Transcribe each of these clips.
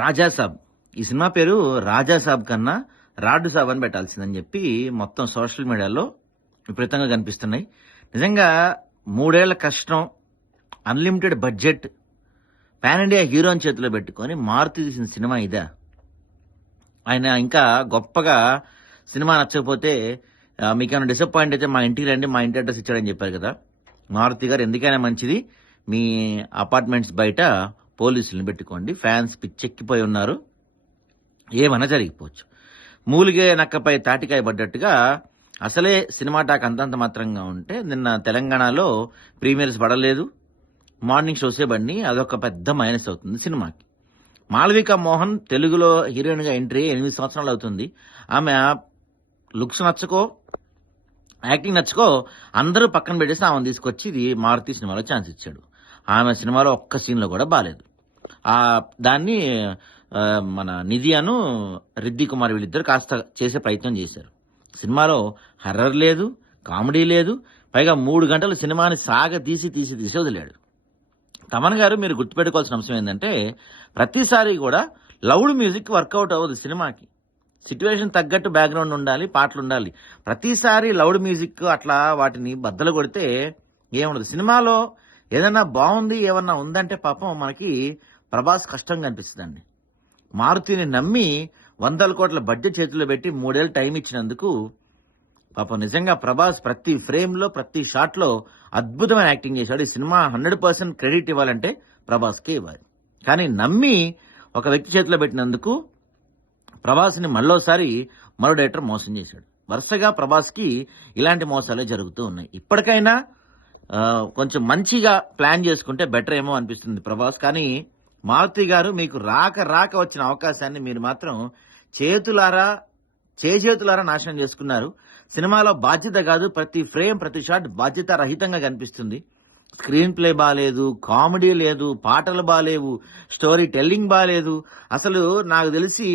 రాజాసాబ్. ఈ సినిమా పేరు రాజాసాబ్ కన్నా రాడు సాబ్ అని పెట్టాల్సిందని చెప్పి మొత్తం సోషల్ మీడియాలో విపరీతంగా కనిపిస్తున్నాయి. నిజంగా మూడేళ్ళ కష్టం అన్లిమిటెడ్ బడ్జెట్ పాన్ ఇండియా హీరోని చేతిలో పెట్టుకొని మారుతి తీసిన సినిమా ఇదా? ఆయన ఇంకా గొప్పగా సినిమా నచ్చకపోతే మీకేమైనా డిసప్పాయింట్ అయితే మా ఇంటికి రండి మా ఇంటి అడ్రస్ ఇచ్చాడని చెప్పారు కదా. మారుతి గారు ఎందుకైనా మంచిది మీ అపార్ట్మెంట్స్ బయట పోలీసులను పెట్టుకోండి. ఫ్యాన్స్ పిచ్చెక్కిపోయి ఉన్నారు. ఏమన్నా జరిగిపోవచ్చు. మూలిగే నక్కపై తాటికాయ పడ్డట్టుగా అసలే సినిమా టాక్ అంతంత మాత్రంగా ఉంటే నిన్న తెలంగాణలో ప్రీమియర్స్ పడలేదు. మార్నింగ్ షోసే బండి అదొక పెద్ద మైనస్ అవుతుంది సినిమాకి. మాళవిక మోహన్ తెలుగులో హీరోయిన్గా ఎంట్రీ ఎనిమిది సంవత్సరాలు అవుతుంది. ఆమె లుక్స్ నచ్చకో యాక్టింగ్ నచ్చుకో అందరూ పక్కన పెట్టేసి ఆమెను తీసుకొచ్చి ఇది మారుతి సినిమాలో ఛాన్స్ ఇచ్చాడు. ఆమె సినిమాలో ఒక్క సీన్లో కూడా బాగాలేదు ఆ దాన్ని మన నిధి అను రిద్ది కుమార్ వీళ్ళిద్దరు కాస్త చేసే ప్రయత్నం చేశారు. సినిమాలో హర్రర్ లేదు కామెడీ లేదు పైగా మూడు గంటలు సినిమాని సాగ తీసి తీసి తీసి వదిలాడు. తమన్ గారు మీరు గుర్తుపెట్టుకోవాల్సిన అంశం ఏంటంటే ప్రతిసారి కూడా లౌడ్ మ్యూజిక్ వర్కౌట్ అవ్వదు సినిమాకి. సిచ్యువేషన్ తగ్గట్టు బ్యాక్గ్రౌండ్ ఉండాలి పాటలు ఉండాలి. ప్రతిసారి లౌడ్ మ్యూజిక్ అట్లా వాటిని బద్దలు కొడితే ఏముండదు. సినిమాలో ఏదైనా బాగుంది ఏమన్నా ఉందంటే పాపం మనకి ప్రభాస్ కష్టంగా అనిపిస్తుందండి. మారుతిని నమ్మి వందల కోట్ల బడ్జెట్ చేతిలో పెట్టి మూడేళ్ళు టైం ఇచ్చినందుకు పాపం నిజంగా ప్రభాస్ ప్రతి ఫ్రేమ్లో ప్రతి షాట్లో అద్భుతమైన యాక్టింగ్ చేశాడు. ఈ సినిమా హండ్రెడ్ పర్సెంట్ క్రెడిట్ ఇవ్వాలంటే ప్రభాస్కే ఇవ్వాలి. కానీ నమ్మి ఒక వ్యక్తి చేతిలో పెట్టినందుకు ప్రభాస్ని మళ్ళోసారి మరో డైరెక్టర్ మోసం చేశాడు. వరుసగా ప్రభాస్కి ఇలాంటి మోసాలే జరుగుతూ ఉన్నాయి. ఇప్పటికైనా కొంచెం మంచిగా ప్లాన్ చేసుకుంటే బెటర్ ఏమో అనిపిస్తుంది ప్రభాస్. కానీ మారుతి గారు మీకు రాక రాక వచ్చిన అవకాశాన్ని మీరు మాత్రం చేతులారా చేతులారా నాశనం చేసుకున్నారు. సినిమాలో బాధ్యత కాదు ప్రతి ఫ్రేమ్ ప్రతి షాట్ బాధ్యత రహితంగా కనిపిస్తుంది. స్క్రీన్ ప్లే బాగాలేదు కామెడీ లేదు పాటలు బాగాలేవు స్టోరీ టెల్లింగ్ బాగాలేదు అసలు నాకు తెలిసి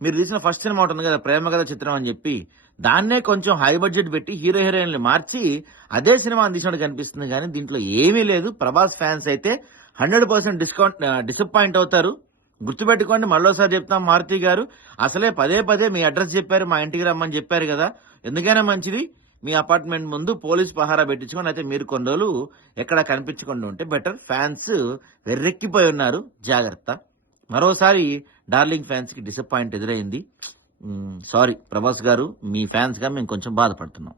మీరు తీసిన ఫస్ట్ సినిమా ఉంటుంది కదా ప్రేమ కథ చిత్రం అని చెప్పి. దాన్నే కొంచెం హై బడ్జెట్ పెట్టి హీరో హీరోయిన్లు మార్చి అదే సినిమా అందించినట్టు కనిపిస్తుంది కానీ దీంట్లో ఏమీ లేదు. ప్రభాస్ ఫ్యాన్స్ అయితే హండ్రెడ్ పర్సెంట్ డిస్కౌంట్ డిసప్పాయింట్ అవుతారు. గుర్తుపెట్టుకోండి మళ్ళోసారి చెప్తాం మారుతి గారు. అసలే పదే పదే మీ అడ్రస్ చెప్పారు మా ఇంటికి రమ్మని చెప్పారు కదా. ఎందుకైనా మంచిది మీ అపార్ట్మెంట్ ముందు పోలీస్ పహారా పెట్టించుకొని అయితే మీరు కొన్ని రోజులు ఎక్కడ కనిపించకుండా ఉంటే బెటర్. ఫ్యాన్స్ వెర్రెక్కిపోయి ఉన్నారు. జాగ్రత్త. మరోసారి డార్లింగ్ ఫ్యాన్స్కి డిసప్పాయింట్ ఎదురైంది. సారీ ప్రభాస్ గారు మీ ఫ్యాన్స్గా మేము కొంచెం బాధపడుతున్నాం.